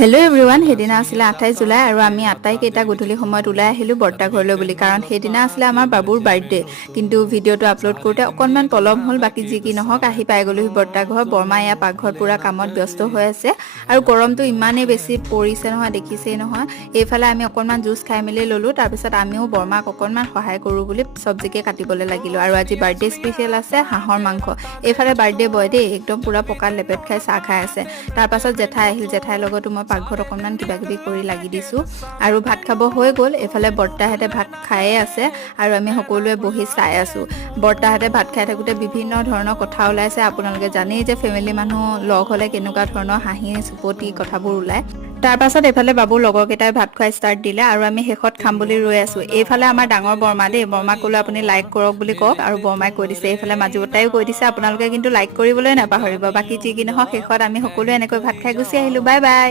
Hello' everyone, সেইদিনা আছিলে 28 July আৰু আমি আটাইকেইটা গধূলি সময়ত ওলাই আহিলোঁ বৰ্তা ঘৰলৈ বুলি, কাৰণ সেইদিনা আছিলে আমাৰ বাবুৰ বাৰ্থডে। কিন্তু ভিডিঅ'টো আপলোড কৰোঁতে অকণমান পলম হ'ল। বাকী যি কি নহওক, আহি পাই গ'লোহি বৰ্তা ঘৰ। বৰমা এয়া পাকঘৰত পূৰা কামত ব্যস্ত হৈ আছে আৰু গৰমটো ইমানেই বেছি পৰিছে নহয়, দেখিছেই নহয়। এইফালে আমি অকণমান জুচ খাই মেলি ল'লোঁ। তাৰপিছত আমিও বৰমাক অকণমান সহায় কৰোঁ বুলি চব্জিকে কাটিবলৈ লাগিলোঁ। আৰু আজি বাৰ্থডে স্পেচিয়েল আছে হাঁহৰ মাংস। এইফালে বাৰ্থডে বয় দেই, একদম পূৰা পকাত লেপেট খাই চাহ খাই আছে। তাৰপাছত জেঠাই আহিল, জেঠাইৰ লগতো মই পাকঘৰত অকণমান কিবাকিবি কৰি লাগি দিছোঁ আৰু ভাত খাব হৈ গ'ল। এইফালে বৰ্তাহঁতে ভাত খায়ে আছে আৰু আমি সকলোৱে বহি চাই আছোঁ। বৰ্তাহঁতে ভাত খাই থাকোঁতে বিভিন্ন ধৰণৰ কথা ওলাইছে। আপোনালোকে জানেই যে ফেমিলি মানুহ লগ হ'লে কেনেকুৱা ধৰণৰ হাঁহি চুপতি কথাবোৰ ওলায়। তাৰপাছত এইফালে বাবুৰ লগৰকেইটাই ভাত খোৱা ষ্টাৰ্ট দিলে আৰু আমি শেষত খাম বুলি ৰৈ আছোঁ। এইফালে আমাৰ ডাঙৰ বৰমা দেই, বৰমাক ক'লে আপুনি লাইক কৰক বুলি কওক আৰু বৰমাই কৈ দিছে। এইফালে মাজু বৰ্তাইও কৈ দিছে আপোনালোকে কিন্তু লাইক কৰিবলৈ নাপাহৰিব। বাকী যি কি নহওক, শেষত আমি সকলোৱে এনেকৈ ভাত খাই গুচি আহিলোঁ। Bye bye.